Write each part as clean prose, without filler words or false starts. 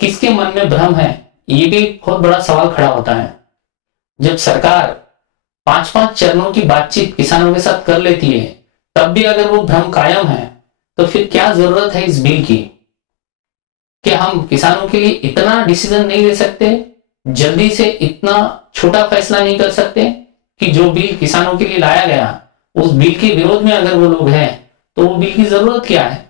किसके मन में भ्रम है, ये भी बहुत बड़ा सवाल खड़ा होता है। जब सरकार 5-5 चरणों की बातचीत किसानों के साथ कर लेती है, तब भी अगर वो भ्रम कायम है, तो फिर क्या जरूरत है इस बिल की? क्या हम किसानों के लिए इतना डिसीजन नहीं ले सकते, जल्दी से इतना छोटा फैसला नहीं कर सकते कि जो बिल किसानों के लिए लाया गया, उस बिल के विरोध में अगर वो लोग हैं, तो वो बिल की जरूरत क्या है?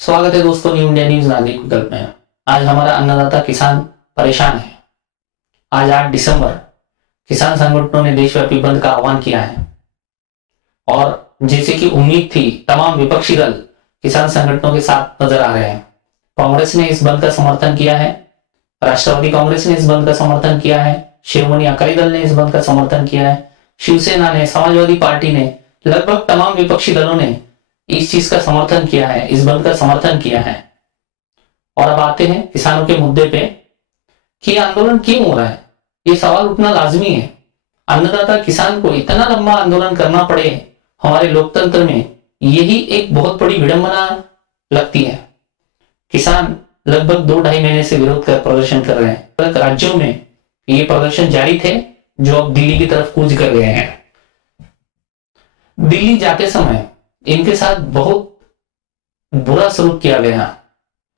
स्वागत है दोस्तों न्यू इंडिया न्यूज नागरिक विकल्प में। आज हमारा अन्नदाता किसान परेशान है। आज 8 दिसंबर किसान संगठनों ने देशव्यापी बंद का आह्वान किया है और जैसे कि उम्मीद थी, तमाम विपक्षी दल किसान संगठनों के साथ नजर आ रहे हैं। कांग्रेस ने इस बंद का समर्थन किया है, राष्ट्रवादी कांग्रेस ने इस बंद का समर्थन किया है, शिरोमणि अकाली दल ने इस बंद का समर्थन किया है, शिवसेना ने, समाजवादी पार्टी ने, लगभग तमाम विपक्षी दलों ने इस चीज का समर्थन किया है, इस बंद का समर्थन किया है। और अब आते हैं किसानों के मुद्दे पे कि आंदोलन क्यों हो रहा है। ये सवाल उठना लाजमी है। अन्नदाता किसान को इतना लंबा आंदोलन करना पड़े हमारे लोकतंत्र में, यही एक बहुत बड़ी विडंबना लगती है। किसान लगभग 2-2.5 महीने से विरोध कर प्रदर्शन कर रहे हैं। अलग राज्यों में ये प्रदर्शन जारी थे, जो अब दिल्ली की तरफ कूच कर गए हैं। दिल्ली जाते समय इनके साथ बहुत बुरा सलूक किया गया।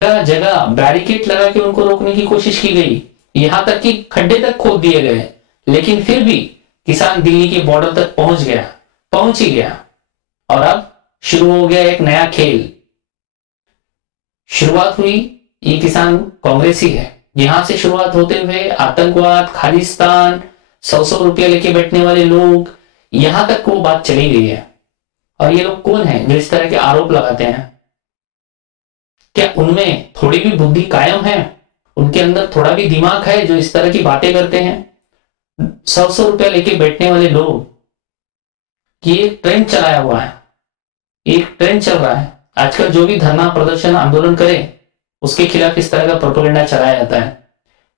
जगह जगह बैरिकेड लगा के उनको रोकने की कोशिश की गई, यहां तक कि खड्डे तक खोद दिए गए, लेकिन फिर भी किसान दिल्ली के बॉर्डर तक पहुंच ही गया। और अब शुरू हो गया एक नया खेल। शुरुआत हुई, ये किसान कांग्रेसी है, यहां से शुरुआत होते हुए आतंकवाद, खालिस्तान, 100-100 रुपया लेके बैठने वाले लोग, यहां तक वो बात चली गई है। और ये लोग कौन है जो इस तरह के आरोप लगाते हैं? क्या उनमें थोड़ी भी बुद्धि कायम है? उनके अंदर थोड़ा भी दिमाग है जो इस तरह की बातें करते हैं? 100-100 रुपया लेके बैठने वाले लोग, ये एक ट्रेंड चलाया हुआ है, एक ट्रेंड चल रहा है। आजकल जो भी धरना, प्रदर्शन, आंदोलन करे, उसके खिलाफ इस तरह का प्रोपेगेंडा चलाया जाता है।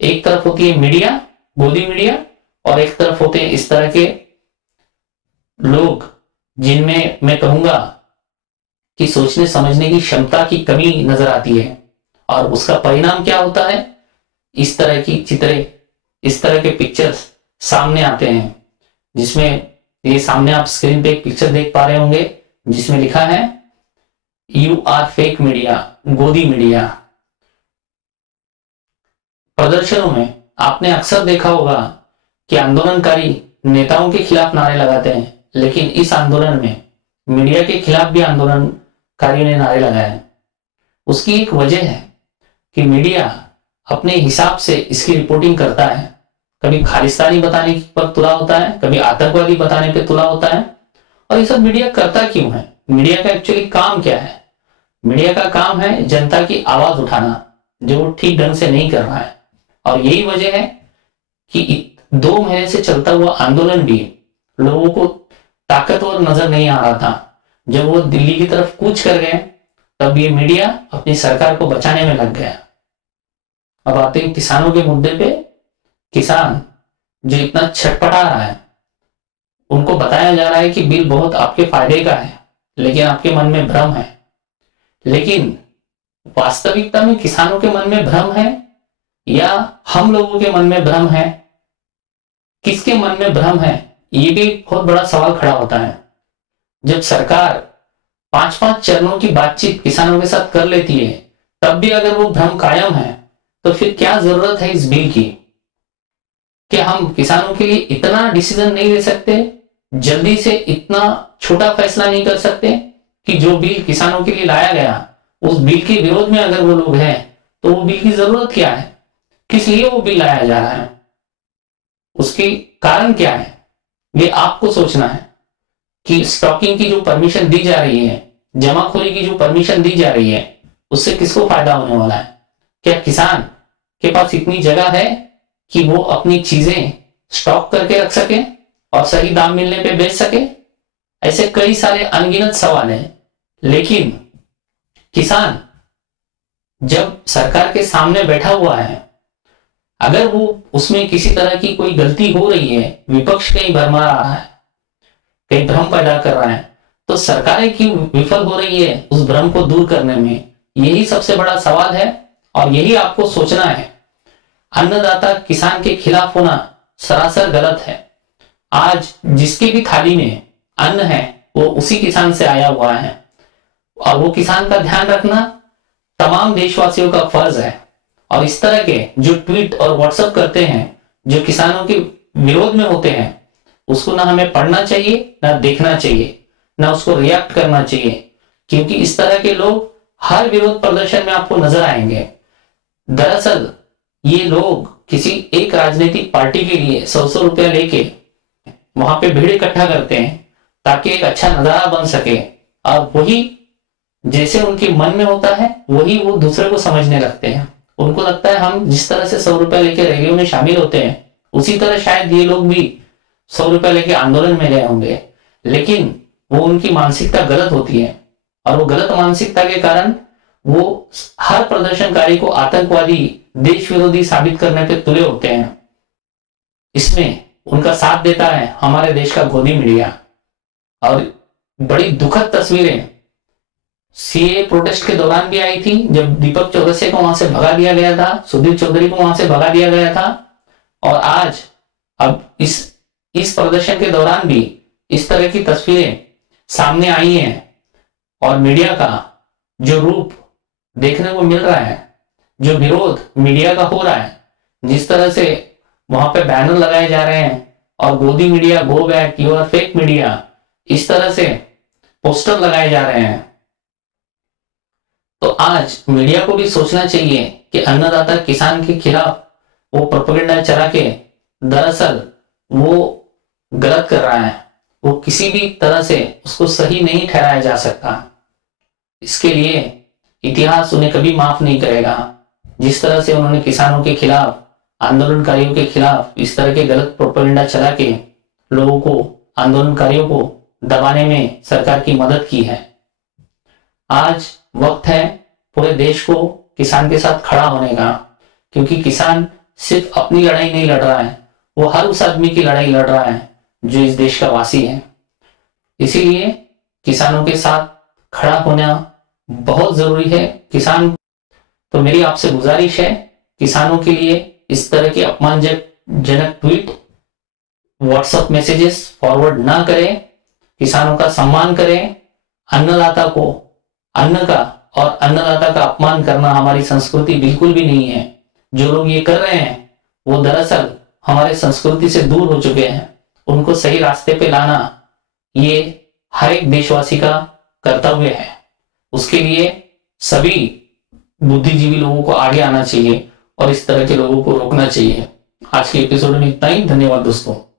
एक तरफ होती है मीडिया, गोदी मीडिया, और एक तरफ होते हैं इस तरह के लोग जिनमें मैं कहूंगा कि सोचने समझने की क्षमता की कमी नजर आती है। और उसका परिणाम क्या होता है? इस तरह की चित्रें, इस तरह के पिक्चर्स सामने आते हैं, जिसमें ये सामने आप स्क्रीन पे एक पिक्चर देख पा रहे होंगे जिसमें लिखा है यू आर फेक मीडिया, गोदी मीडिया। प्रदर्शनों में आपने अक्सर देखा होगा कि आंदोलनकारी नेताओं के खिलाफ नारे लगाते हैं, लेकिन इस आंदोलन में मीडिया के खिलाफ भी आंदोलनकारियों ने नारे लगाए। उसकी एक वजह है कि मीडिया अपने हिसाब से इसकी रिपोर्टिंग करता है। कभी खालिस्तानी बताने पर तुला होता है, कभी आतंकवादी बताने पर तुला होता है। और ये सब मीडिया करता क्यों है? मीडिया का एक्चुअली काम क्या है? मीडिया का काम है जनता की आवाज उठाना, जो वो ठीक ढंग से नहीं कर रहा है। और यही वजह है कि 2 महीने से चलता हुआ आंदोलन भी लोगों को ताकतवर नजर नहीं आ रहा था। जब वो दिल्ली की तरफ कूच कर गए, तब ये मीडिया अपनी सरकार को बचाने में लग गया। अब आते हैं किसानों के मुद्दे पे। किसान जो इतना छटपटा रहा है, उनको बताया जा रहा है कि बिल बहुत आपके फायदे का है, लेकिन आपके मन में भ्रम है। लेकिन वास्तविकता में किसानों के मन में भ्रम है या हम लोगों के मन में भ्रम है? किसके मन में भ्रम है, ये भी बहुत बड़ा सवाल खड़ा होता है। जब सरकार 5-5 चरणों की बातचीत किसानों के साथ कर लेती है, तब भी अगर वो भ्रम कायम है, तो फिर क्या जरूरत है इस बिल की? क्या हम किसानों के लिए इतना डिसीजन नहीं ले सकते, जल्दी से इतना छोटा फैसला नहीं कर सकते कि जो बिल किसानों के लिए लाया गया, उस बिल के विरोध में अगर वो लोग हैं, तो वो बिल की जरूरत क्या है? किस लिए वो बिल लाया जा रहा है? उसके कारण क्या है? ये आपको सोचना है कि स्टॉकिंग की जो परमिशन दी जा रही है, जमाखोरी की जो परमिशन दी जा रही है, उससे किसको फायदा होने वाला है? क्या किसान के पास इतनी जगह है कि वो अपनी चीजें स्टॉक करके रख सके और सही दाम मिलने पे बेच सके? ऐसे कई सारे अनगिनत सवाल हैं। लेकिन किसान जब सरकार के सामने बैठा हुआ है, अगर वो उसमें किसी तरह की कोई गलती हो रही है, विपक्ष कहीं भरमा रहा है, कहीं भ्रम पैदा कर रहा है, तो सरकारें क्यों विफल हो रही है उस भ्रम को दूर करने में, यही सबसे बड़ा सवाल है और यही आपको सोचना है। अन्नदाता किसान के खिलाफ होना सरासर गलत है। आज जिसकी भी थाली में अन्न है वो उसी किसान से आया हुआ है और वो किसान का ध्यान रखना तमाम देशवासियों का फर्ज है। और इस तरह के जो ट्वीट और व्हाट्सएप करते हैं जो किसानों के विरोध में होते हैं, उसको ना हमें पढ़ना चाहिए, ना देखना चाहिए, ना उसको रिएक्ट करना चाहिए, क्योंकि इस तरह के लोग हर विरोध प्रदर्शन में आपको नजर आएंगे। दरअसल ये लोग किसी एक राजनीतिक पार्टी के लिए 100 रुपया लेके वहां पे भीड़ इकट्ठा करते हैं ताकि एक अच्छा नजारा बन सके, और वही जैसे उनके मन में होता है वही वो दूसरे को समझने लगते हैं। उनको लगता है हम जिस तरह से 100 रुपया लेके रैलियों में शामिल होते हैं उसी तरह शायद ये लोग भी 100 रुपया लेके आंदोलन में गए होंगे, लेकिन वो उनकी मानसिकता गलत होती है और वो गलत मानसिकता के कारण वो हर प्रदर्शनकारी को आतंकवादी, देश विरोधी साबित करने पे तुले होते हैं। इसमें उनका साथ देता है हमारे देश का गोदी मीडिया। और बड़ी दुखद तस्वीरें सीए प्रोटेस्ट के दौरान भी आई थी, जब दीपक चौरसिया को वहां से भगा दिया गया था, सुदीप चौधरी को वहां से भगा दिया गया था, और आज अब इस प्रदर्शन के दौरान भी इस तरह की तस्वीरें सामने आई हैं और मीडिया का जो रूप देखने को मिल रहा है, जो विरोध मीडिया का हो रहा है, जिस तरह से वहां पे बैनर लगाए जा रहे हैं और Godi media, go back, you are fake media, इस तरह से पोस्टर लगाए जा रहे हैं, तो आज मीडिया को भी सोचना चाहिए कि अन्नदाता किसान के खिलाफ वो प्रोपेगेंडा चला के दरअसल वो गलत कर रहा है। वो किसी भी तरह से उसको सही नहीं ठहराया जा सकता। इसके लिए इतिहास उन्हें कभी माफ नहीं करेगा। जिस तरह से उन्होंने किसानों के खिलाफ, आंदोलनकारियों के खिलाफ इस तरह के गलत प्रोपेगेंडा चला के लोगों को, आंदोलनकारियों को दबाने में सरकार की मदद की है। आज वक्त है पूरे देश को किसान के साथ खड़ा होने का, क्योंकि किसान सिर्फ अपनी लड़ाई नहीं लड़ रहा है, वो हर उस आदमी की लड़ाई लड़ रहा है जो इस देश का वासी है। इसीलिए किसानों के साथ खड़ा होना बहुत जरूरी है। किसान, तो मेरी आपसे गुजारिश है, किसानों के लिए इस तरह के अपमानजनक ट्वीट, व्हाट्सएप मैसेजेस फॉरवर्ड ना करें, किसानों का सम्मान करें। अन्नदाता को, अन्न का और अन्नदाता का अपमान करना हमारी संस्कृति बिल्कुल भी नहीं है। जो लोग ये कर रहे हैं वो दरअसल हमारे संस्कृति से दूर हो चुके हैं। उनको सही रास्ते पे लाना ये हर एक देशवासी का कर्तव्य है। उसके लिए सभी बुद्धिजीवी लोगों को आगे आना चाहिए और इस तरह के लोगों को रोकना चाहिए। आज के एपिसोड में इतना ही। धन्यवाद दोस्तों।